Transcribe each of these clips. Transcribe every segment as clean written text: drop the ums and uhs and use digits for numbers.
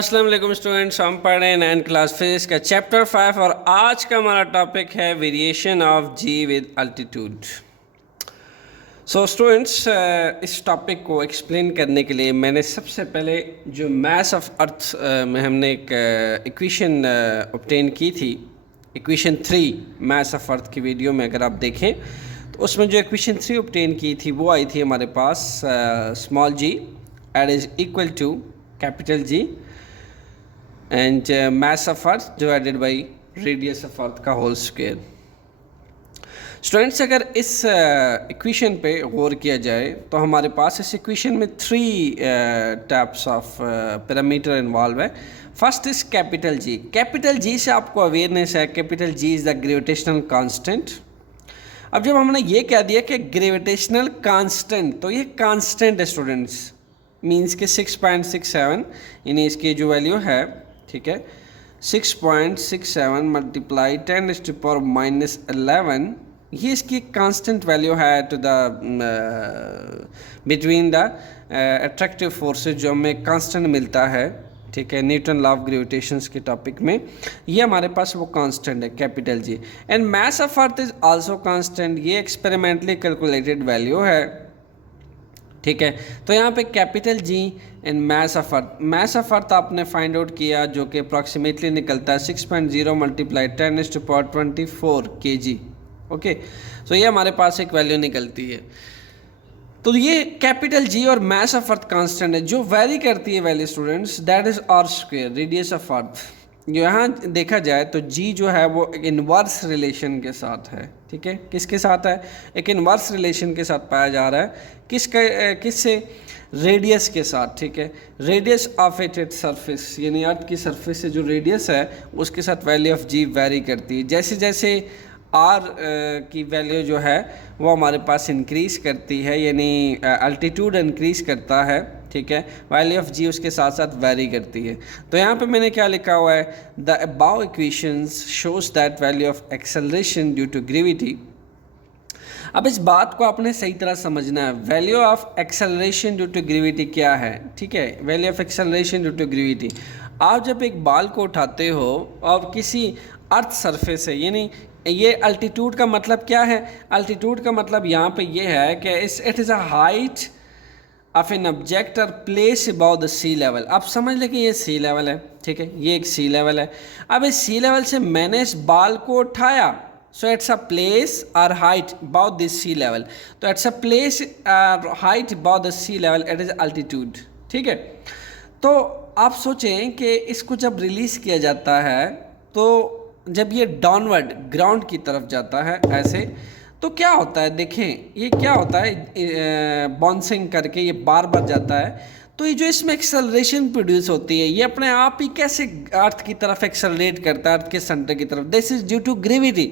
अस्सलाम वालेकुम स्टूडेंट्स, हम पढ़ रहे हैं 9th क्लास फिजिक्स का चैप्टर 5 और आज का हमारा टॉपिक है variation of G with altitude. So students, इस टॉपिक को एक्सप्लेन करने के लिए मैंने सबसे पहले जो मास ऑफ अर्थ में हमने एक इक्वेशन ऑब्टेन की थी, इक्वेशन 3 मास ऑफ अर्थ की वीडियो में अगर आप देखें तो उसमें जो इक्वेशन 3 ऑब्टेन की थी वो आई थी हमारे पास small g at is equal to capital G and mass of earth divided by radius of earth का होल स्क्वायर। स्टूडेंट्स, अगर इस इक्वेशन पे गौर किया जाए तो हमारे पास इस इक्वेशन में 3 टाइप्स ऑफ पैरामीटर इन्वॉल्व है। First is capital G. Capital G से आपको अवेयरनेस है, capital G is the gravitational constant. अब जब हमने ये कह दिया कि ग्रेविटेशनल कांस्टेंट, तो ये कांस्टेंट है स्टूडेंट्स, मीन्स के 6.67 यानी इसकी जो वैल्यू है, ठीक है, 6.67 मल्टीप्लाई 10⁻⁻11, ये इसकी कांस्टेंट वैल्यू है to the between the attractive forces जो हमें कांस्टेंट मिलता है, ठीक है, न्यूटन लॉ ऑफ ग्रेविटेशंस के टॉपिक में ये हमारे पास वो कांस्टेंट है capital G. And mass of earth is also constant, ये एक्सपेरिमेंटली कैलकुलेटेड वैल्यू है, ठीक है। तो यहाँ पे capital G and mass of earth, mass of earth आपने फाइंड आउट किया जो कि अप्रॉक्सीमेटली निकलता है 6.0 मल्टीप्लाई 10⁻24 kg, ओके। सो ये हमारे पास एक वैल्यू निकलती है। तो ये कैपिटल जी और मास ऑफ अर्थ कांस्टेंट है। जो वेरी करती है value students, that is R square, radius of earth. यहाँ देखा जाए तो जी जो है वो एक इन्वर्स रिलेशन के साथ है, ठीक है। किसके साथ है? एक इन्वर्स रिलेशन के साथ पाया जा रहा है। किससे? रेडियस के साथ, ठीक है। रेडियस ऑफ इट सरफेस, यानी अर्थ की सरफेस से जो रेडियस है उसके साथ वैल्यू ऑफ जी वेरी करती है। जैसे जैसे आर की वैल्यू जो है वो हमारे पास इंक्रीज़ करती है, यानी अल्टीट्यूड इंक्रीज़ करता है, ठीक है, वैल्यू ऑफ जी उसके साथ साथ वेरी करती है। तो यहाँ पे मैंने क्या लिखा हुआ है, the above equations shows that value of acceleration due to gravity. अब इस बात को आपने सही तरह समझना है। Value of acceleration due to gravity क्या है, ठीक है, value of acceleration due to gravity. आप जब एक बाल को उठाते हो और किसी अर्थ सरफेस है, यानी ये अल्टीट्यूड का मतलब क्या है? अल्टीट्यूड का मतलब यहाँ पे ये है कि it is a height of an object और place above the sea level. आप समझ लें कि ये सी लेवल है, ठीक है, ये एक सी लेवल है। अब इस सी लेवल से मैंने इस बाल को उठाया, so it's a place or height above this sea level. तो it's a place or height above the sea level, it is altitude, ठीक है। तो आप सोचें कि इसको जब रिलीज़ किया जाता है, तो जब ये डाउनवर्ड ग्राउंड की तरफ जाता है ऐसे, तो क्या होता है, देखें ये क्या होता है, बाउंसिंग करके ये बार बार जाता है। तो ये जो इसमें एक्सेलरेशन प्रोड्यूस होती है, ये अपने आप ही कैसे अर्थ की तरफ एक्सेलरेट करता है, अर्थ के सेंटर की तरफ, this is due to gravity.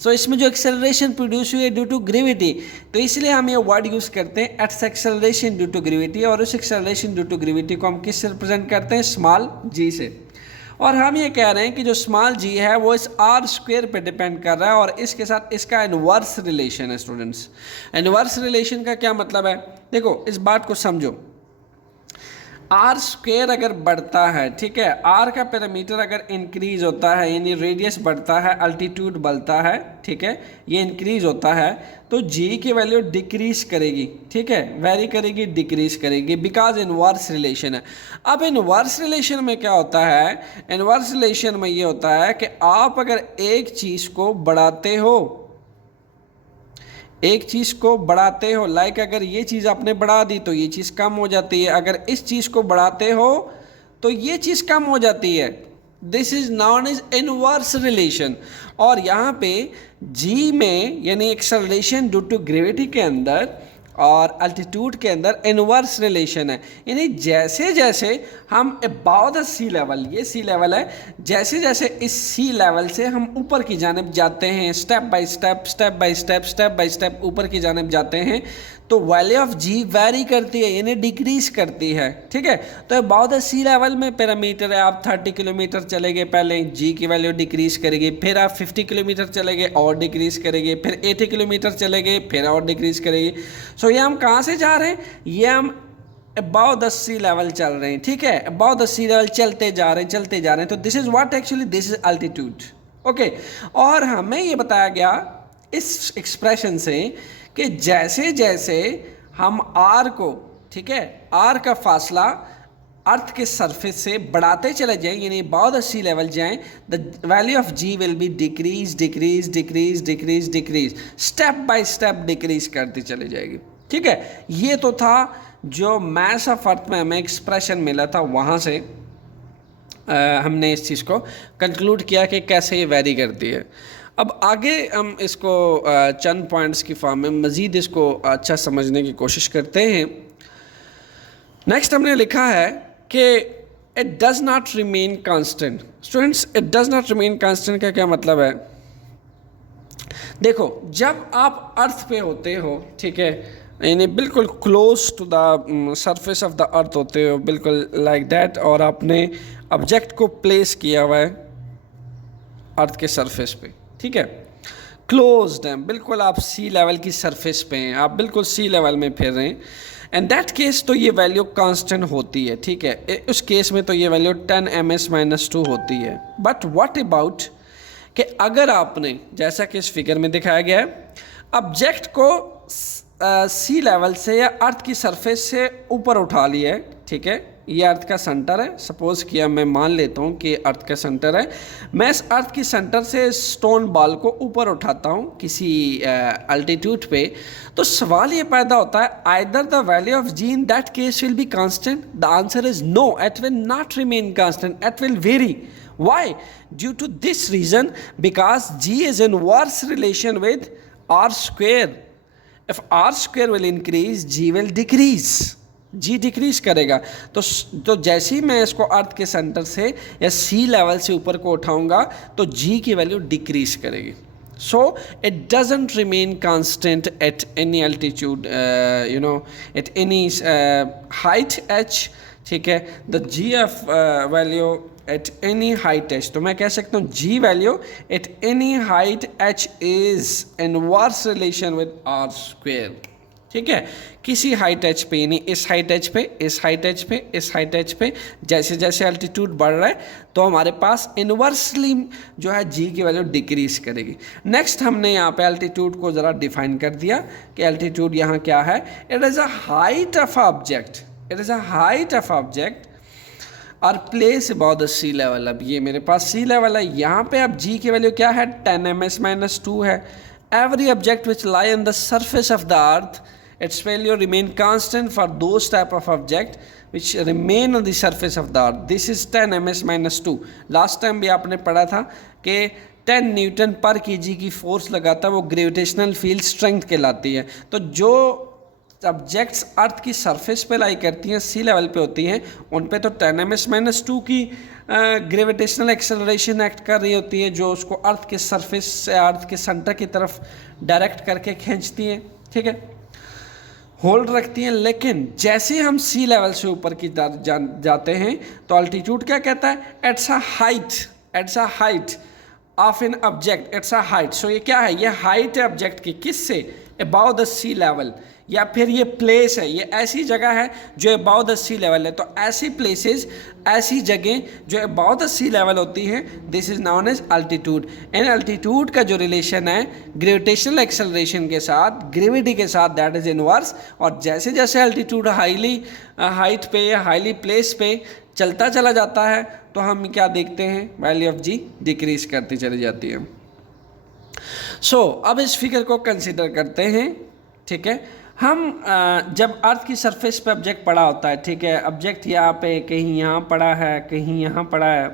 So इसमें जो एक्सेलरेशन प्रोड्यूस हुई है ड्यू टू ग्रेविटी, तो इसलिए हम ये वर्ड यूज़ करते हैं एट्स एक्सेलरेशन ड्यू टू ग्रेविटी। और उस एक्सेलरेशन ड्यू टू ग्रेविटी को हम किससे रिप्रेजेंट करते हैं? स्मॉल जी से। और हम ये कह रहे हैं कि जो स्मॉल जी है वो इस आर स्क्वायर पे डिपेंड कर रहा है और इसके साथ इसका इनवर्स रिलेशन है स्टूडेंट्स। इनवर्स रिलेशन का क्या मतलब है? देखो इस बात को समझो, आर स्क्वायर अगर बढ़ता है, ठीक है, आर का पैरामीटर अगर इंक्रीज होता है, यानी रेडियस बढ़ता है, अल्टीट्यूड बढ़ता है, ठीक है, ये इंक्रीज होता है, तो जी की वैल्यू डिक्रीज करेगी, ठीक है, वेरी करेगी, डिक्रीज करेगी, बिकॉज इनवर्स रिलेशन है। अब इनवर्स रिलेशन में क्या होता है? इनवर्स रिलेशन में ये होता है कि आप अगर एक चीज़ को बढ़ाते हो, एक चीज़ को बढ़ाते हो, लाइक अगर ये चीज़ आपने बढ़ा दी तो ये चीज़ कम हो जाती है, अगर इस चीज़ को बढ़ाते हो तो ये चीज़ कम हो जाती है। This is non is inverse relation. और यहाँ पे जी में, यानी एक्सेलरेशन ड्यू टू ग्रेविटी के अंदर और अल्टीट्यूड के अंदर इनवर्स रिलेशन है, यानी जैसे जैसे हम अबाउ द सी लेवल, ये सी लेवल है, जैसे जैसे इस सी लेवल से हम ऊपर की जानिब जाते हैं, step by step, step by step, step by step ऊपर की जानिब जाते हैं, तो वैल्यू ऑफ जी वेरी करती है, यानी डिक्रीज करती है, ठीक है। तो अबाउ द सी लेवल में पैरामीटर है, आप 30 किलोमीटर चले गए पहले, जी की वैल्यू डिक्रीज करेगी, फिर आप 50 किलोमीटर चले गए और डिक्रीज करेगी, फिर 80 किलोमीटर चले गए फिर और डिक्रीज करेगी। सो ये हम कहाँ से जा रहे हैं? ये हम अबाउ द सी लेवल चल रहे हैं, ठीक है, अबाउ द सी लेवल चलते जा रहे हैं, तो this is what actually, this is altitude. Okay, और हमें ये बताया गया इस एक्सप्रेशन से कि जैसे जैसे हम आर को, ठीक है, आर का फासला अर्थ के सरफेस से बढ़ाते चले जाएं, यानी अबाउ द सी लेवल जाएं, the value of g will be decrease decrease decrease decrease decrease, step by step decrease करती चली जाएगी, ठीक है। ये तो था जो मास ऑफ अर्थ में हमें एक्सप्रेशन मिला था, वहाँ से हमने इस चीज़ को कंक्लूड किया कि कैसे ये वेरी करती है। अब आगे हम इसको चंद पॉइंट्स की फॉर्म में मज़ीद इसको अच्छा समझने की कोशिश करते हैं। नेक्स्ट हमने लिखा है कि it does not remain constant. Students, it does not remain constant का क्या मतलब है? देखो, जब आप अर्थ पे होते हो, ठीक है, यानी बिल्कुल close to the surface of the earth होते हो, बिल्कुल लाइक दैट, और आपने ऑब्जेक्ट को प्लेस किया हुआ है अर्थ के सरफेस पे, ठीक है, क्लोज्ड हैं, बिल्कुल आप सी लेवल की सरफेस पे हैं, आप बिल्कुल सी लेवल में फिर रहे हैं, एंड दैट केस तो ये वैल्यू कांस्टेंट होती है, ठीक है, उस केस में तो ये वैल्यू 10 ms-2 होती है। बट व्हाट अबाउट कि अगर आपने, जैसा कि इस फिगर में दिखाया गया है, ऑब्जेक्ट को सी लेवल से या अर्थ की सरफेस से ऊपर उठा लिया है, ठीक है, ये अर्थ का सेंटर है, सपोज किया, मैं मान लेता हूँ कि अर्थ का सेंटर है, मैं इस अर्थ की सेंटर से स्टोन बॉल को ऊपर उठाता हूँ किसी अल्टीट्यूड पे, तो सवाल ये पैदा होता है, either the value of g in that case will be constant, the answer is no, it will not remain constant, it will vary. Why? Due to this reason, because g is in inverse relation with r square. If r square will increase, g will decrease. g decrease करेगा, तो जैसे ही मैं इसको अर्थ के centre से या सी level से ऊपर को उठाऊंगा तो g की वैल्यू डिक्रीज करेगी। So it doesn't remain constant at any altitude, at any height h, ठीक है, the g of value at any height h, तो मैं कह सकता हूँ g value at any height h is inverse relation with r square, ठीक है, किसी हाइट एच पे, यानी इस हाइट एच पे, इस हाइट एच पे, इस हाइट एच पे, जैसे जैसे अल्टीट्यूड बढ़ रहा है तो हमारे पास इनवर्सली जो है जी की वैल्यू डिक्रीज करेगी। नेक्स्ट हमने यहाँ पे अल्टीट्यूड को ज़रा डिफाइन कर दिया कि अल्टीट्यूड यहाँ क्या है, it is a height of object, it is a height of object और place about the sea level. अब ये मेरे पास सी लेवल है, यहाँ पे अब जी की वैल्यू क्या है, 10 ms-2 है। Every object which lie on the surface of the earth, it's value remain constant for those type of object which remain on the surface of the earth, this is 10 ms-2। Last time भी आपने पढ़ा था कि 10 Newton पर kg की force लगाता है वो ग्रेविटेशनल फील्ड स्ट्रेंथ कहलाती है। तो जो ऑब्जेक्ट्स अर्थ की सरफेस पे लाई करती हैं, सी लेवल पे होती हैं, उन पे तो 10 ms-2 की ग्रेविटेशनल एक्सेलरेशन एक्ट कर रही होती है, जो उसको अर्थ के सरफेस से अर्थ के सेंटर की तरफ डायरेक्ट करके खींचती हैं, ठीक है, होल्ड रखती हैं। लेकिन जैसे हम सी लेवल से ऊपर की जाते हैं तो अल्टीट्यूड क्या कहता है, it's a height of an object, it's a height. So ये क्या है, ये हाइट है ऑब्जेक्ट की, किससे, अबाउ द सी लेवल, या फिर ये प्लेस है, ये ऐसी जगह है जो अबाउ द सी लेवल है। तो ऐसी प्लेसेस, ऐसी जगह जो अबाउ द सी लेवल होती हैं, this is known altitude. And altitude का जो रिलेशन है ग्रेविटेशनल एक्सेलरेशन के साथ, ग्रेविटी के साथ, दैट इज इनवर्स। और जैसे जैसे अल्टीट्यूड हाईली हाइट पे या हाईली प्लेस पे चलता चला जाता है तो हम क्या देखते हैं, वैल्यू ऑफ जी डिक्रीज करती चली जाती है। सो अब इस फिगर को कंसिडर करते हैं, ठीक है। हम जब अर्थ की सरफेस पे ऑब्जेक्ट पड़ा होता है, ठीक है, ऑब्जेक्ट यहाँ पे कहीं यहाँ पड़ा है, कहीं यहाँ पड़ा है,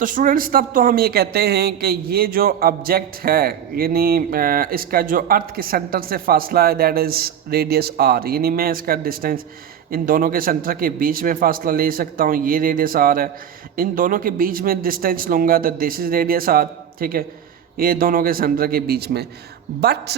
तो स्टूडेंट्स तब तो हम ये कहते हैं कि ये जो ऑब्जेक्ट है, यानी इसका जो अर्थ के सेंटर से फासला है, दैट इज़ रेडियस आर, यानी मैं इसका डिस्टेंस इन दोनों के सेंटर के बीच में फासला ले सकता हूँ, ये रेडियस आर है। इन दोनों के बीच में डिस्टेंस लूँगा तो दिस इज़ रेडियस आर, ठीक है, ये दोनों के सेंटर के बीच में। बट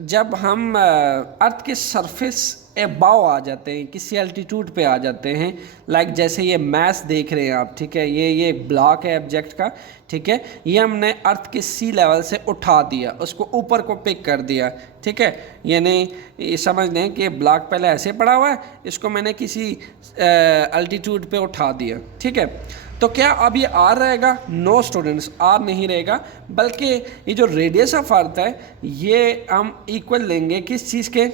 जब हम अर्थ के सरफेस अबाव आ जाते हैं, किसी एल्टीट्यूड पे आ जाते हैं। लाइक जैसे ये मैस देख रहे हैं आप, ठीक है, ये ब्लॉक है ऑब्जेक्ट का, ठीक है, ये हमने अर्थ के सी लेवल से उठा दिया, उसको ऊपर को पिक कर दिया, ठीक है। यानी ये समझ लें कि ब्लॉक पहले ऐसे पड़ा हुआ है, इसको मैंने किसी एल्टीट्यूड पे उठा दिया, ठीक है। तो क्या अब ये आर रहेगा? नो स्टूडेंट्स, आर नहीं रहेगा, बल्कि ये जो रेडियस ऑफ अर्थ है ये हम इक्वल लेंगे किस चीज़ के?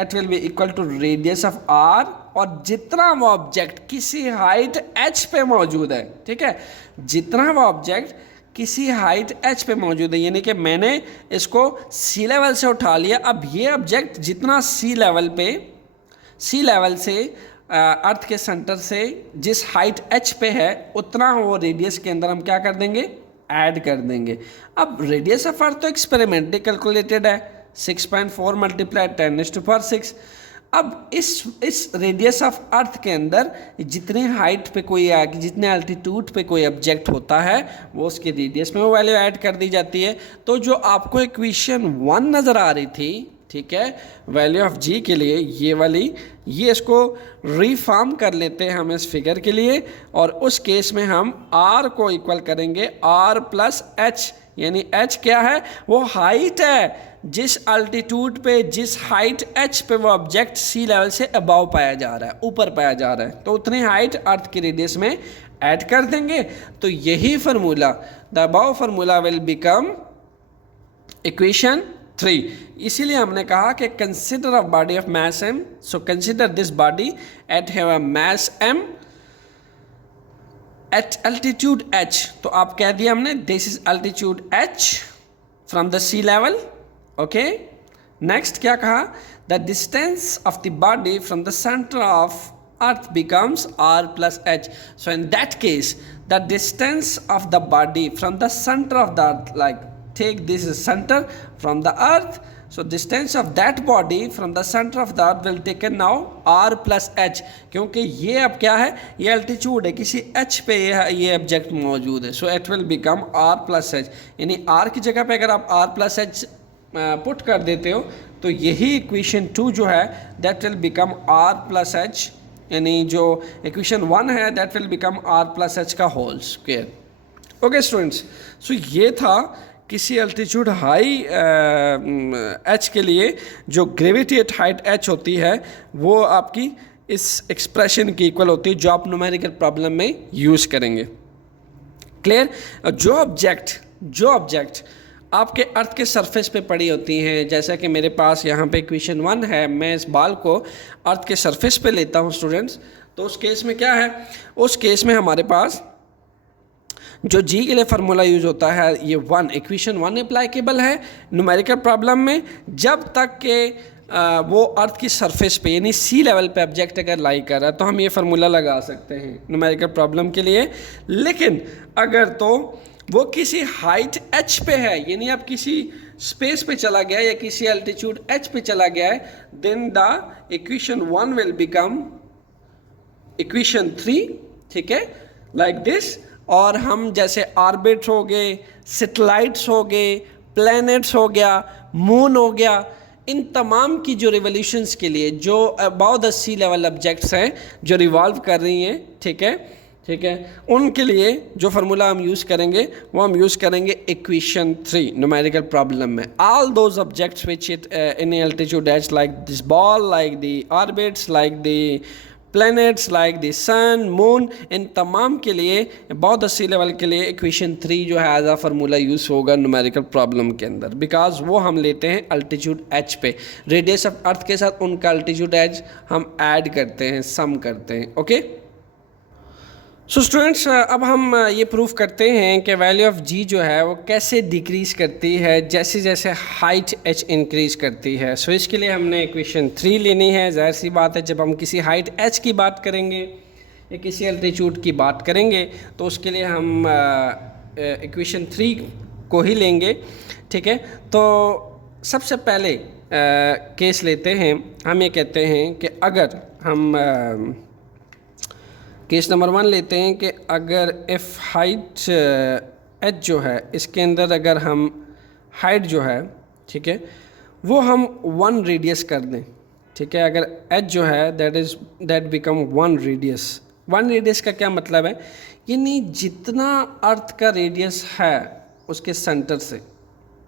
It will be equal to radius of R, और जितना वो ऑब्जेक्ट किसी हाइट एच पे मौजूद है, ठीक है, जितना वो ऑब्जेक्ट किसी हाइट एच पे मौजूद है, यानी कि मैंने इसको सी लेवल से उठा लिया। अब ये ऑब्जेक्ट जितना सी लेवल से अर्थ के सेंटर से जिस हाइट एच पे है, उतना वो रेडियस के अंदर हम क्या कर देंगे? ऐड कर देंगे। अब रेडियस ऑफ अर्थ तो एक्सपेरिमेंटली कैलकुलेटेड है, 6.4 मल्टीप्लाई 10⁻⁴। अब इस रेडियस ऑफ अर्थ के अंदर जितने हाइट पे कोई जितने एल्टीट्यूड पे कोई ऑब्जेक्ट होता है, वो उसके रेडियस में वो वैल्यू ऐड कर दी जाती है। तो जो आपको इक्वेशन 1 नज़र आ रही थी, ठीक है, वैल्यू ऑफ जी के लिए ये वाली, ये इसको रीफॉर्म कर लेते हैं हम इस फिगर के लिए, और उस केस में हम आर को इक्वल करेंगे आर प्लस एच। यानी एच क्या है? वो हाइट है, जिस अल्टीट्यूड पे, जिस हाइट एच पे वो ऑब्जेक्ट सी लेवल से अबाव पाया जा रहा है, ऊपर पाया जा रहा है, तो उतनी हाइट अर्थ की रेडियस में ऐड कर देंगे। तो यही formula, the above formula will become equation 3। इसीलिए हमने कहा कि consider a body of mass m, so consider this body at have a mass m at altitude h। तो आप कह दिया हमने this is altitude h from the sea level, okay. Next क्या कहा? The distance of the body from the centre of earth becomes r plus h. So in that case, the distance of the body from the center of the earth, like take this is center from the earth, so distance of that body from the center of the earth will taken now r plus h, क्योंकि ये अब क्या है? ये altitude है, किसी h पे ये ऑब्जेक्ट मौजूद है, so it will become r plus h। यानी r की जगह पे अगर आप r plus h पुट कर देते हो, तो यही इक्वेशन 2 जो है that will become r plus h, यानी जो इक्वेशन 1 है that will become r plus h का होल स्क्वायर। ओके स्टूडेंट्स, सो ये था किसी अल्टीट्यूड हाई एच के लिए जो ग्रेविटी एट हाइट एच होती है, वो आपकी इस एक्सप्रेशन की इक्वल होती है जो आप न्यूमेरिकल प्रॉब्लम में यूज़ करेंगे। क्लियर? जो ऑब्जेक्ट आपके अर्थ के सरफेस पे पड़ी होती हैं, जैसा कि मेरे पास यहाँ पे इक्वेशन 1 है, मैं इस बॉल को अर्थ के सरफेस पे लेता हूँ स्टूडेंट्स, तो उस केस में क्या है? उस केस में हमारे पास जो जी के लिए फार्मूला यूज होता है, ये 1 इक्वेशन 1 अप्लाइकेबल है न्यूमेरिकल प्रॉब्लम में, जब तक के वो अर्थ की सरफेस पे यानी सी लेवल पे ऑब्जेक्ट अगर लाई कर रहा है, तो हम ये फार्मूला लगा सकते हैं न्यूमेरिकल प्रॉब्लम के लिए। लेकिन अगर तो वो किसी हाइट एच पे है, यानी आप किसी स्पेस पे चला गया या किसी एल्टीट्यूड एच पे चला गया है, then the equation 1 will become equation 3, ठीक है, लाइक दिस। और हम जैसे ऑर्बिट हो गए, सैटेलाइट्स हो गए, प्लैनेट्स हो गया, मून हो गया, इन तमाम की जो रिवोल्यूशंस के लिए जो above the sea level objects हैं जो रिवॉल्व कर रही हैं, ठीक है, उनके लिए जो फार्मूला हम यूज़ करेंगे वो हम यूज़ करेंगे इक्वेशन 3 न्यूमेरिकल प्रॉब्लम में। All those objects which it in altitude h, like this ball, like the orbits, like the planets, like the sun, moon, इन तमाम के लिए अबाउ द सी लेवल के लिए इक्वेशन 3 जो है एज आ फार्मूला यूज़ होगा न्यूमेरिकल प्रॉब्लम के अंदर, बिकॉज वो हम लेते हैं अल्टीट्यूड एच पे, रेडियस ऑफ अर्थ के साथ उनका अल्टीट्यूड एच हम ऐड करते हैं, सम करते हैं। ओके सो स्टूडेंट्स, अब हम ये प्रूफ करते हैं कि वैल्यू ऑफ जी जो है वो कैसे डिक्रीज़ करती है जैसे जैसे हाइट एच इंक्रीज़ करती है। सो इसके लिए हमने इक्वेशन 3 लेनी है। ज़ाहिर सी बात है, जब हम किसी हाइट एच की बात करेंगे या किसी एल्टीट्यूड की बात करेंगे तो उसके लिए हम इक्वेशन 3 को ही लेंगे, ठीक है। तो सबसे पहले केस लेते हैं, हम ये कहते हैं कि अगर हम केस नंबर 1 लेते हैं कि अगर एफ हाइट एच जो है इसके अंदर अगर हम हाइट जो है, ठीक है, वो हम 1 रेडियस कर दें, ठीक है। अगर एच जो है that become one radius. One radius का क्या मतलब है, यानी जितना अर्थ का रेडियस है उसके सेंटर से,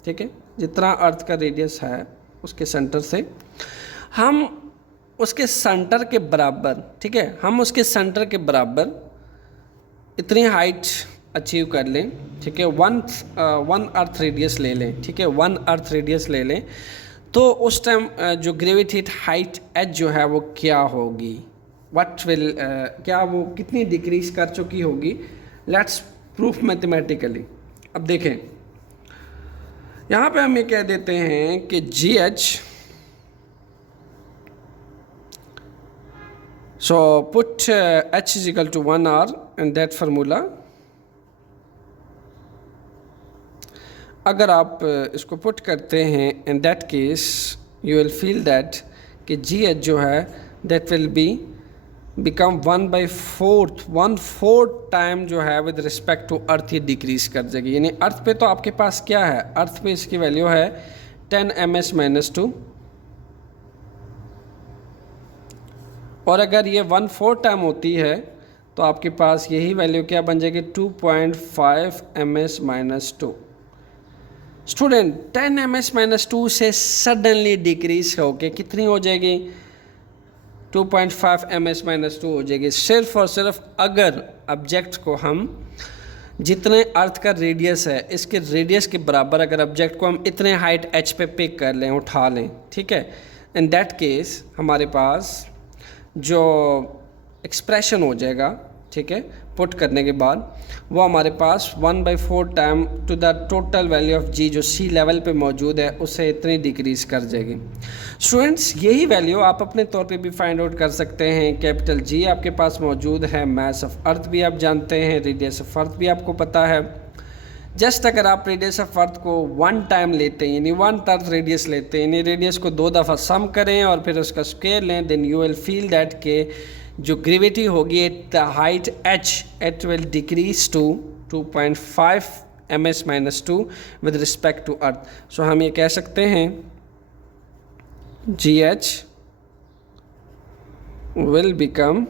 ठीक है, जितना अर्थ का रेडियस है उसके सेंटर से हम उसके सेंटर के बराबर, ठीक है, हम उसके सेंटर के बराबर इतनी हाइट अचीव कर लें, ठीक है, वन अर्थ रेडियस ले लें, ठीक है, वन अर्थ रेडियस ले लें, तो उस टाइम जो ग्रेविटेट हाइट एच जो है वो क्या होगी, व्हाट विल क्या वो कितनी डिक्रीज कर चुकी होगी। Let's proof mathematically. अब देखें यहाँ पे हम ये कह देते हैं कि g h, so put h is equal to 1r and that formula. अगर आप इसको पुट करते हैं in that case you will feel that कि जी एच जो है that will be become 1/4 time जो है विद रिस्पेक्ट टू अर्थ ये डिक्रीज कर जाएगी। यानी अर्थ पे तो आपके पास क्या है, अर्थ पे इसकी वैल्यू है 10 ms-2, और अगर ये 1/4 टाइम होती है तो आपके पास यही वैल्यू क्या बन जाएगी, 2.5 ms-2। स्टूडेंट 10 ms-2 से सडनली डिक्रीज होके कितनी हो जाएगी, 2.5 ms-2 हो जाएगी, सिर्फ और सिर्फ अगर ऑब्जेक्ट को हम जितने अर्थ का रेडियस है इसके रेडियस के बराबर अगर ऑब्जेक्ट को हम इतने हाइट एच पे पिक कर लें, उठा लें, ठीक है, इन दैट केस हमारे पास जो एक्सप्रेशन हो जाएगा, ठीक है, पुट करने के बाद वो हमारे पास 1/4 time to the total value of g जो सी लेवल पे मौजूद है उससे इतनी डिक्रीज कर जाएगी। स्टूडेंट्स यही वैल्यू आप अपने तौर पे भी फाइंड आउट कर सकते हैं। कैपिटल जी आपके पास मौजूद है, मास ऑफ अर्थ भी आप जानते हैं, रेडियस ऑफ अर्थ भी आपको पता है। जस्ट अगर आप रेडियस ऑफ अर्थ को 1 टाइम लेते हैं, यानी 1 अर्थ रेडियस लेते हैं, यानी रेडियस को 2 दफ़ा सम करें और फिर उसका स्क्वायर लें, then you will feel that के जो ग्रेविटी होगी at the height h it will decrease to 2.5 ms-2 with respect to earth. So हम ये कह सकते हैं g h will become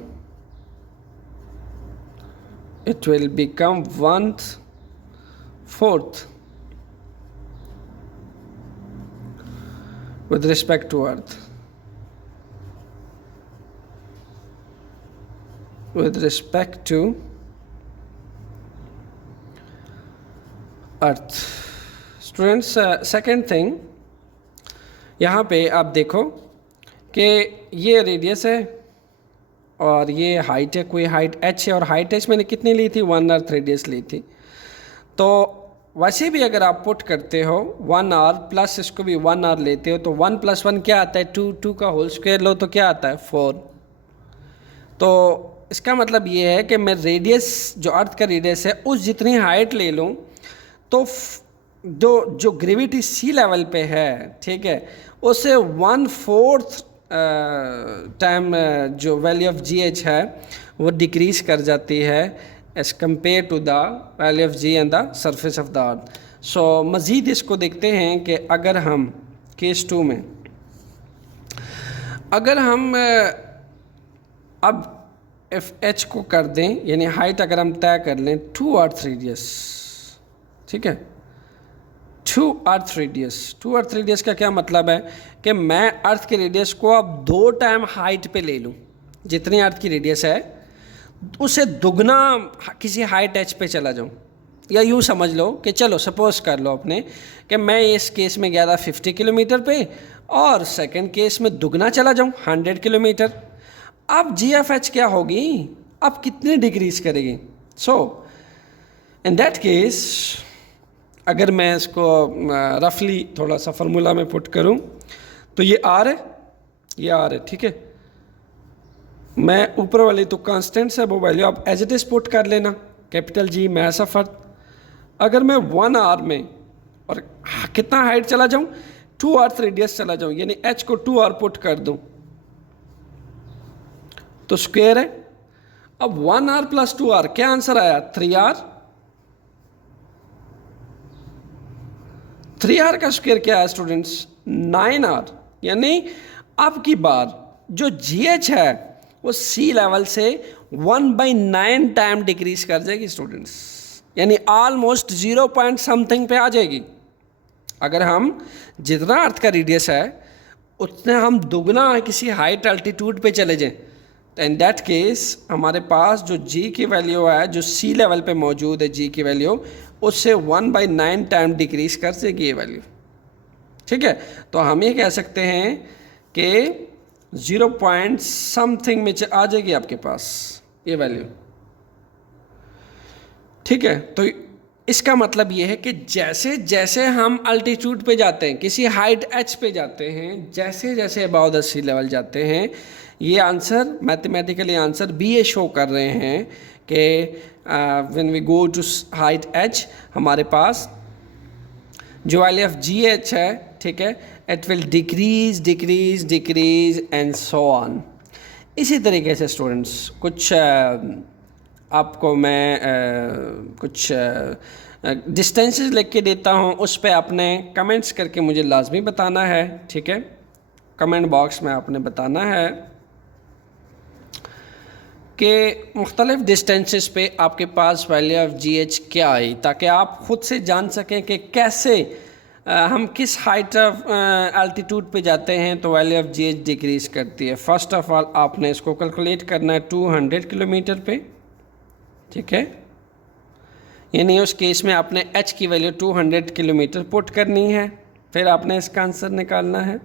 1/4 with respect to earth, with respect to earth। Students second thing यहाँ पे आप देखो कि ये रेडियस है और ये हाइट है, कोई हाइट एच है, और हाइट एच मैंने कितनी ली थी, 1 अर्थ रेडियस ली थी। तो वैसे भी अगर आप पुट करते हो 1r प्लस इसको भी 1r लेते हो तो 1 + 1 क्या आता है, 2 का होल स्क्वायर लो तो क्या आता है 4। तो इसका मतलब ये है कि मैं रेडियस जो अर्थ का रेडियस है उस जितनी हाइट ले लूँ तो जो ग्रेविटी सी लेवल पे है, ठीक है, उससे 1/4 टाइम जो वैल्यू ऑफ जी एच है वो डिक्रीज कर जाती है as compared to the value of g and the surface of the earth. So मज़ीद इसको देखते हैं कि अगर हम केस 2 में अगर हम अब एफ एच को कर दें, यानी हाइट अगर हम तय कर लें 2 अर्थ रेडियस, ठीक है, 2 अर्थ रेडियस का क्या मतलब है कि मैं अर्थ के रेडियस को अब 2 टाइम हाइट पे ले लूँ, जितनी अर्थ की रेडियस है उसे दुगना किसी हाइट एच पे चला जाऊँ, या यूँ समझ लो कि चलो सपोज कर लो अपने कि मैं इस केस में गया था 50 किलोमीटर पे और सेकंड केस में दुगना चला जाऊँ 100 किलोमीटर। अब जी एफ एच क्या होगी, अब कितनी डिक्रीज करेगी। सो इन दैट केस अगर मैं इसको रफली थोड़ा सा फार्मूला में पुट करूं तो ये आर है, ये आर है, ठीक है, मैं ऊपर वाली तो कांस्टेंट्स है वो वैल्यू आप एज इट इज पुट कर लेना, capital G mass of earth. अगर मैं 1 आर में और कितना हाइट चला जाऊं, 2 अर्थ रेडियस चला जाऊं, यानी एच को 2 आर पुट कर दूं तो स्क्वायर है। अब 1 आर प्लस 2 आर क्या आंसर आया, 3 आर। 3 आर का स्क्वायर क्या है स्टूडेंट्स, 9 आर, यानी अब की बार जो GH है वो सी लेवल से 1/9 टाइम डिक्रीज कर जाएगी स्टूडेंट्स, यानी ऑलमोस्ट 0 पॉइंट समथिंग पे आ जाएगी। अगर हम जितना अर्थ का रेडियस है उतने हम दुगना किसी हाइट अल्टीट्यूड पे चले जाएं, तो इन दैट केस हमारे पास जो G की वैल्यू है, जो सी लेवल पे मौजूद है G की वैल्यू, उससे 1/9 टाइम डिक्रीज कर देगी ये वैल्यू। ठीक है, तो हम ये कह सकते हैं कि 0 पॉइंट समथिंग में आ जाएगी आपके पास ये वैल्यू। ठीक है, तो इसका मतलब ये है कि जैसे जैसे हम अल्टीट्यूड पे जाते हैं, किसी हाइट h पे जाते हैं, जैसे जैसे अबाउट द सी लेवल जाते हैं, ये आंसर मैथमेटिकली आंसर भी ये शो कर रहे हैं कि when we go to height h, हमारे पास जो वैल्यू ऑफ GH है, ठीक है, it will decrease decrease decrease and so on. इसी तरीके से स्टूडेंट्स कुछ आपको मैं कुछ डिस्टेंसेस लिख के देता हूँ, उस पर आपने कमेंट्स करके मुझे लाजमी बताना है। ठीक है, कमेंट बॉक्स में आपने बताना है कि मुख्तलिफ डिस्टेंसेस पे आपके पास वैल्यू ऑफ GH क्या आई, ताकि आप ख़ुद से जान सकें कि कैसे हम किस हाइट ऑफ एल्टीट्यूड पे जाते हैं तो वैल्यू ऑफ GH डिक्रीज करती है। फर्स्ट ऑफ ऑल आपने इसको कैलकुलेट करना है 200 किलोमीटर पे। ठीक है, यानी उस केस में आपने h की वैल्यू 200 किलोमीटर पुट करनी है, फिर आपने इसका आंसर निकालना है।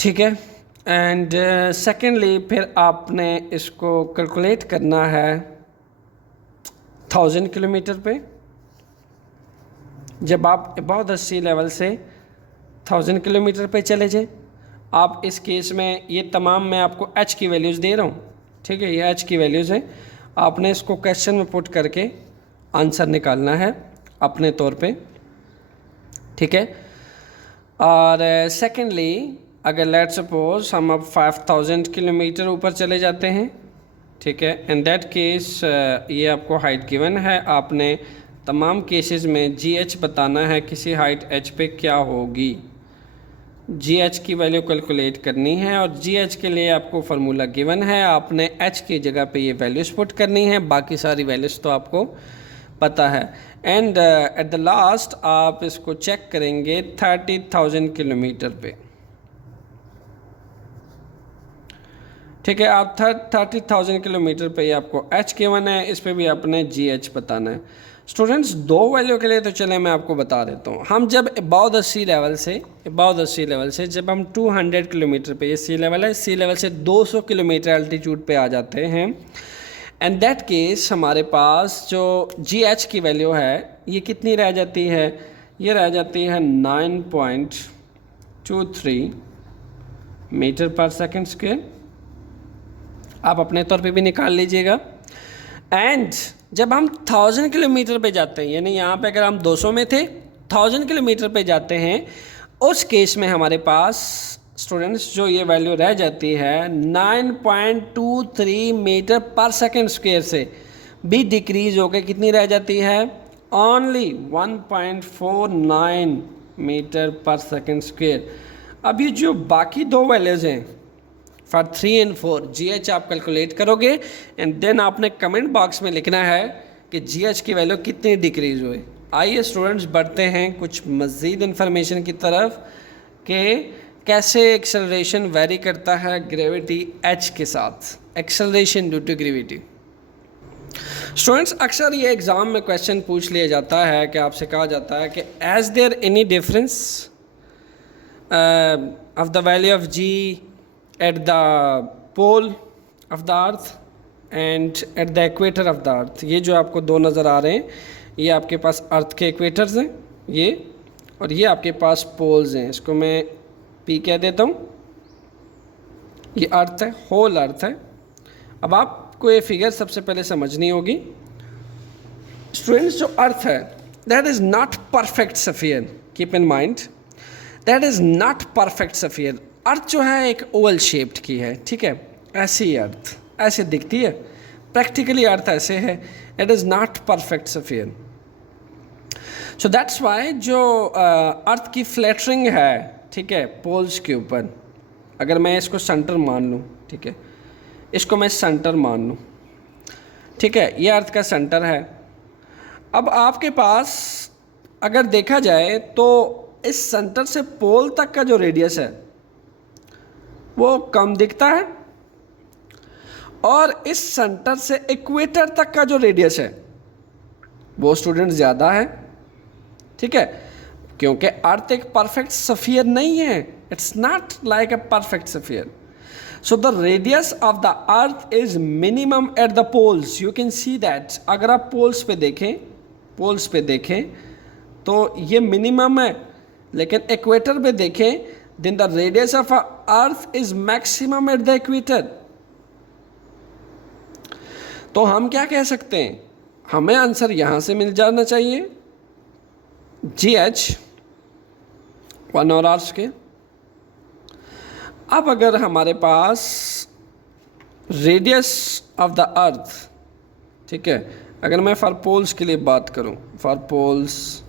ठीक है, एंड सेकेंडली फिर आपने इसको कैलकुलेट करना है 1000 किलोमीटर पे। जब आप अबाउट द सी लेवल से 1000 किलोमीटर पे चले जाएं, आप इस केस में ये तमाम मैं आपको h की वैल्यूज़ दे रहा हूँ। ठीक है, ये h की वैल्यूज़ हैं, आपने इसको क्वेश्चन में पुट करके आंसर निकालना है अपने तौर पे। ठीक है, और सेकेंडली अगर लेट सपोज हम अब 5000 किलोमीटर ऊपर चले जाते हैं, ठीक है, इन दैट केस ये आपको हाइट गिवन है, आपने तमाम केसेस में GH बताना है किसी हाइट h पे क्या होगी। GH की वैल्यू कैलकुलेट करनी है और GH के लिए आपको फार्मूला गिवन है, आपने h की जगह पे ये वैल्यूज़ पुट करनी है, बाकी सारी वैल्यूज़ तो आपको पता है। एंड एट द लास्ट आप इसको चेक करेंगे 30,000 किलोमीटर पे। ठीक है, आप 30,000 किलोमीटर पे आपको h गिवन है, इस पे भी आपने GH बताना है। स्टूडेंट्स दो वैल्यू के लिए तो चले मैं आपको बता देता हूँ। हम जब अबाउट द सी लेवल से जब हम 200 किलोमीटर पे, ये सी लेवल है, सी लेवल से 200 किलोमीटर एल्टीट्यूड पे आ जाते हैं, एंड दैट केस हमारे पास जो GH की वैल्यू है ये कितनी रह जाती है, ये रह जाती है 9.23 मीटर पर सेकेंड स्क्वायर। आप अपने तौर पे भी निकाल लीजिएगा। एंड जब हम 1000 किलोमीटर पे जाते हैं, यानी यहाँ पे अगर हम 200 में थे, 1000 किलोमीटर पे जाते हैं, उस केस में हमारे पास स्टूडेंट्स जो ये वैल्यू रह जाती है 9.23 मीटर पर सेकेंड स्क्वायर से भी डिक्रीज होकर कितनी रह जाती है, ओनली 1.49 मीटर पर सेकेंड स्क्वायर। अभी जो बाकी दो वैल्यूज़ हैं फॉर 3 एंड 4 GH आप कैलकुलेट करोगे एंड देन आपने कमेंट बॉक्स में लिखना है कि GH की वैल्यू कितनी डिक्रीज हुई। आइए स्टूडेंट्स बढ़ते हैं कुछ मज़ीद इन्फॉर्मेशन की तरफ कि कैसे एक्सेलरेशन वेरी करता है ग्रेविटी h के साथ, acceleration due to gravity. Students अक्सर ये एग्ज़ाम में क्वेश्चन पूछ लिया जाता है कि आपसे कहा जाता है कि is there any difference of the value of G at the pole of the earth and at the equator of the earth। ये जो आपको दो नज़र आ रहे हैं ये आपके पास अर्थ के इक्वेटर्स हैं ये, और ये आपके पास पोल्स हैं, इसको मैं P कह देता हूँ। ये अर्थ है, होल अर्थ है। अब आपको ये फिगर सबसे पहले समझनी होगी। स्टूडेंट्स जो अर्थ है that is not perfect sphere, keep in mind that is not perfect sphere. Earth जो है एक ओवल शेप्ड की है, ठीक है, ऐसी अर्थ ऐसे दिखती है, प्रैक्टिकली अर्थ ऐसे है, it is not perfect sphere. So that's why जो अर्थ की फ्लैटरिंग है, ठीक है, पोल्स के ऊपर, अगर मैं इसको सेंटर मान लूँ, ठीक है, इसको मैं सेंटर मान लूँ, ठीक है, ये अर्थ का सेंटर है। अब आपके पास अगर देखा जाए तो इस सेंटर से पोल तक का जो रेडियस है वो कम दिखता है, और इस सेंटर से इक्वेटर तक का जो रेडियस है वो स्टूडेंट ज़्यादा है, ठीक है, क्योंकि अर्थ एक परफेक्ट स्फीयर नहीं है, it's not like a perfect sphere. So the radius of the earth is minimum at the poles, you can see that. अगर आप पोल्स पे देखें तो ये मिनिमम है, लेकिन इक्वेटर पे देखें then the radius of earth is maximum at the equator. तो हम क्या कह सकते हैं, हमें आंसर यहां से मिल जाना चाहिए, GH 1 और आर स्क्वायर। अब अगर हमारे पास रेडियस ऑफ द अर्थ, ठीक है, अगर मैं फॉर पोल्स के लिए बात करूं, फॉर पोल्स,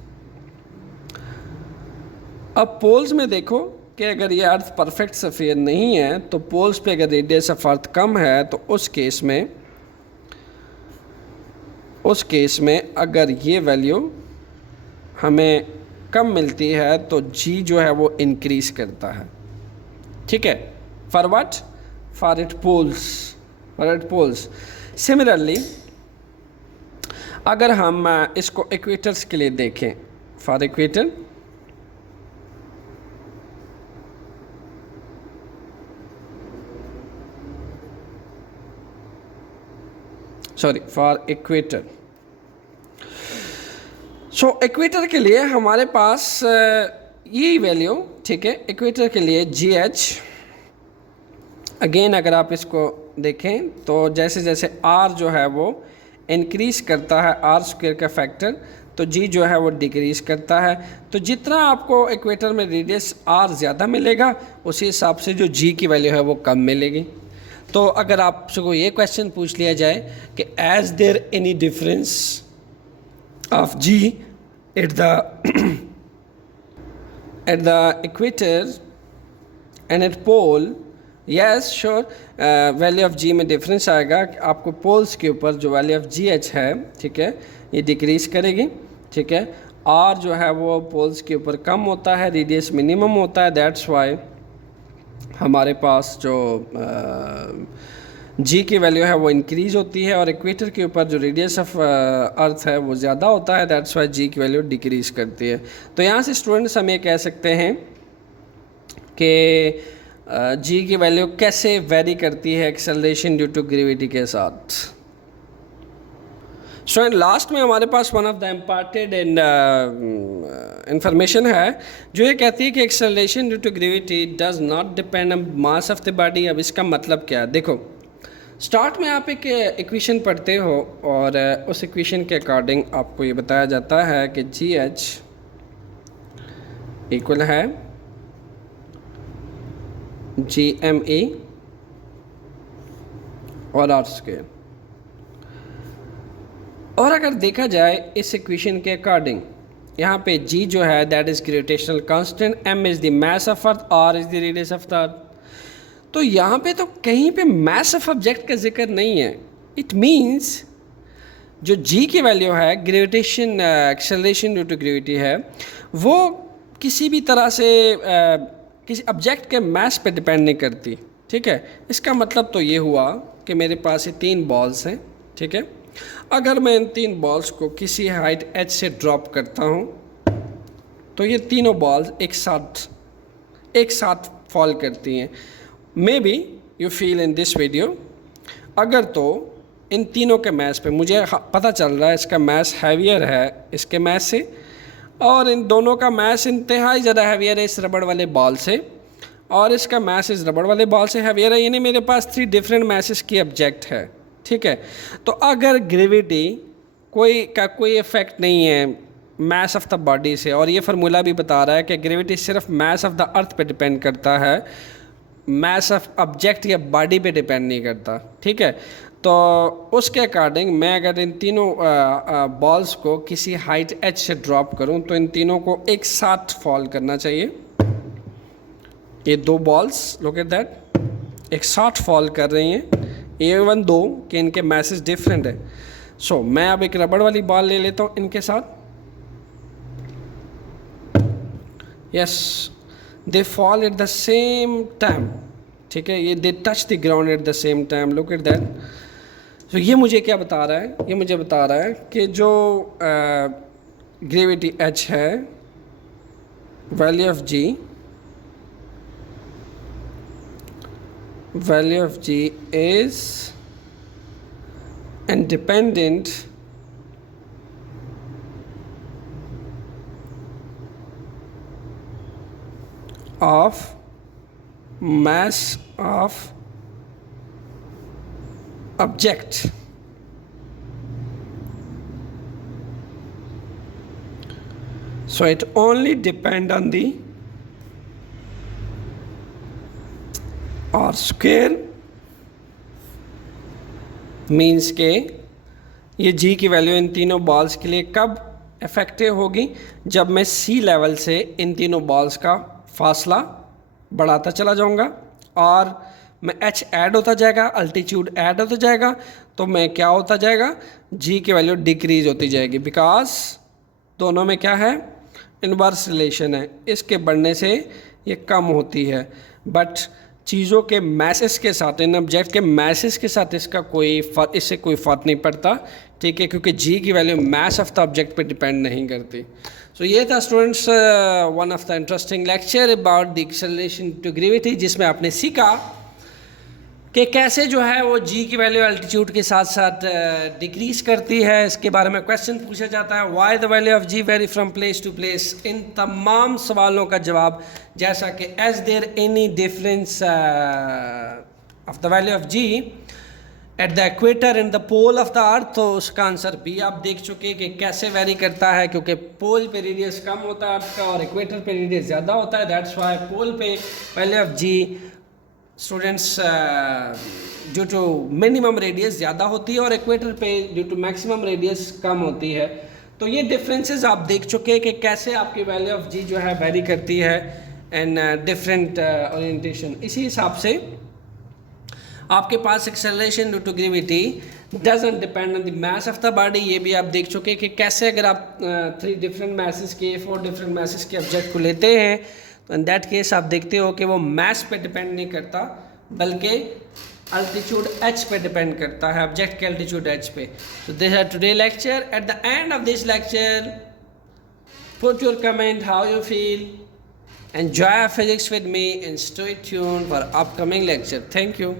अब पोल्स में देखो कि अगर ये अर्थ परफेक्ट स्फीयर नहीं है तो पोल्स पे अगर रेडियस ऑफ अर्थ कम है तो उस केस में अगर ये वैल्यू हमें कम मिलती है तो G जो है वो इंक्रीज करता है, ठीक है, for what, for it poles. Similarly अगर हम इसको इक्वेटर्स के लिए देखें, for equator, for equator, so equator के लिए हमारे पास यही वैल्यू, ठीक है, इक्वेटर के लिए GH, अगेन अगर आप इसको देखें तो जैसे जैसे R जो है वो इंक्रीज़ करता है, आर स्क्वायर का फैक्टर, तो G जो है वो डिक्रीज़ करता है। तो जितना आपको इक्वेटर में रेडियस R ज़्यादा मिलेगा उसी हिसाब से जो G की वैल्यू है वो कम मिलेगी। तो अगर आपसे को ये क्वेश्चन पूछ लिया जाए कि is there any difference of G at the equator and at pole, yes sure, value of G में डिफरेंस आएगा, आपको पोल्स के ऊपर जो वैल्यू ऑफ GH है, ठीक है, ये डिक्रीज करेगी, ठीक है, R जो है वो पोल्स के ऊपर कम होता है, रेडियस मिनिमम होता है, दैट्स वाई हमारे पास जो G की वैल्यू है वो इंक्रीज होती है, और इक्वेटर के ऊपर जो रेडियस ऑफ अर्थ है वो ज़्यादा होता है, दैट्स वाई G की वैल्यू डिक्रीज करती है। तो यहाँ से स्टूडेंट्स हम ये कह सकते हैं कि G की वैल्यू कैसे वेरी करती है एक्सेलरेशन ड्यू टू ग्रेविटी के साथ। स्टूडेंट लास्ट में हमारे पास one of the important information है जो ये कहती है कि acceleration due to gravity does not depend on mass of the body. अब इसका मतलब क्या है, देखो स्टार्ट में आप एक इक्वेशन पढ़ते हो और उस इक्वेशन के अकॉर्डिंग आपको ये बताया जाता है कि GH इक्वल है GME और आर स्क्वायर। और अगर देखा जाए इस इक्वेशन के अकॉर्डिंग, यहाँ पे G जो है that is gravitational constant, M is the mass of earth, R is the radius of the earth. तो यहाँ पे तो कहीं पे मास ऑफ ऑब्जेक्ट का जिक्र नहीं है। इट मीन्स जो G की वैल्यू है gravitation acceleration due to gravity है वो किसी भी तरह से किसी ऑब्जेक्ट के मास पे डिपेंड नहीं करती, ठीक है। इसका मतलब तो ये हुआ कि मेरे पास ये 3 बॉल्स हैं, ठीक है। अगर मैं इन 3 बॉल्स को किसी हाइट h से ड्रॉप करता हूँ तो ये तीनों बॉल्स एक साथ फॉल करती हैं। May be you feel in this video, अगर तो इन तीनों के मैस पे मुझे पता चल रहा है इसका मैस हैवियर है इसके मैस से, और इन दोनों का मैस इंतहाई ज़्यादा हैवियर है इस रबड़ वाले बॉल से, और इसका मैस इस रबड़ वाले बॉल से हैवियर है, यानी मेरे पास 3 डिफरेंट मैसेस की ऑब्जेक्ट है, ठीक है। तो अगर ग्रेविटी कोई इफेक्ट नहीं है मास ऑफ द बॉडी से, और ये फार्मूला भी बता रहा है कि ग्रेविटी सिर्फ मास ऑफ द अर्थ पे डिपेंड करता है, मास ऑफ ऑब्जेक्ट या बॉडी पे डिपेंड नहीं करता, ठीक है। तो उसके अकॉर्डिंग मैं अगर इन तीनों बॉल्स को किसी हाइट h से ड्रॉप करूं तो इन तीनों को एक साथ फॉल करना चाहिए, ये दो बॉल्स, लुक एट दैट, एक साथ फॉल कर रही हैं, इवन दो कि इनके मैसेज डिफरेंट है। सो मैं अब एक रबड़ वाली बॉल ले लेता हूँ इनके साथ। Yes, they fall at the same time, ठीक है, ये they touch the ground at the same time, look at that. तो ये मुझे क्या बता रहा है, ये मुझे बता रहा है कि जो ग्रेविटी एच है, value of g, value of g is independent of mass of object. So it only depend on the और स्क्वायर मीन्स के ये जी की वैल्यू इन तीनों बॉल्स के लिए कब इफेक्टिव होगी, जब मैं सी लेवल से इन तीनों बॉल्स का फासला बढ़ाता चला जाऊंगा और मैं एच ऐड होता जाएगा, अल्टीट्यूड ऐड होता जाएगा, तो मैं क्या होता जाएगा, जी की वैल्यू डिक्रीज होती जाएगी, बिकॉज दोनों में क्या है, इनवर्स रिलेशन है, इसके बढ़ने से ये कम होती है। बट चीज़ों के मैसेज के साथ, इन ऑब्जेक्ट के मैसेज के साथ इसका इससे कोई फ़र्क नहीं पड़ता, ठीक है, क्योंकि जी की value mass of the object पे डिपेंड नहीं करती। सो ये था students one of the interesting lecture about the acceleration to gravity, जिसमें आपने सीखा कि कैसे जो है वो जी की वैल्यू अल्टीट्यूड के साथ साथ डिक्रीज करती है। इसके बारे में क्वेश्चन पूछा जाता है, why the value of g vary from place to place. इन तमाम सवालों का जवाब जैसा कि is there any difference of the value of g at the equator and the pole of the earth, तो उसका आंसर भी आप देख चुके कि कैसे वेरी करता है, क्योंकि पोल पे रेडियस कम होता है अर्थ का और इक्वेटर पे रेडियस ज़्यादा होता है। दैट्स वाई पोल पे value of g students due to minimum radius ज़्यादा होती है और इक्वेटर पे ड्यू टू मैक्सिमम रेडियस कम होती है। तो ये डिफरेंसेस आप देख चुके हैं कि कैसे आपकी वैल्यू ऑफ जी जो है वेरी करती है एंड डिफरेंट ओरिएंटेशन। इसी हिसाब से आपके पास acceleration due to gravity doesn't depend on the mass of the body, ये भी आप देख चुके हैं कि कैसे अगर आप 3 डिफरेंट मैसेज के 4 डिफरेंट मैसेज के ऑब्जेक्ट को लेते हैं तो इन दैट केस आप देखते हो कि वो मास पे डिपेंड नहीं करता बल्कि अल्टीट्यूड एच पे डिपेंड करता है, ऑब्जेक्ट के अल्टीट्यूड एच पे। So this is today lecture. At the end of this lecture put your comment how you feel. Enjoy physics with me and stay tuned for upcoming lecture. Thank you.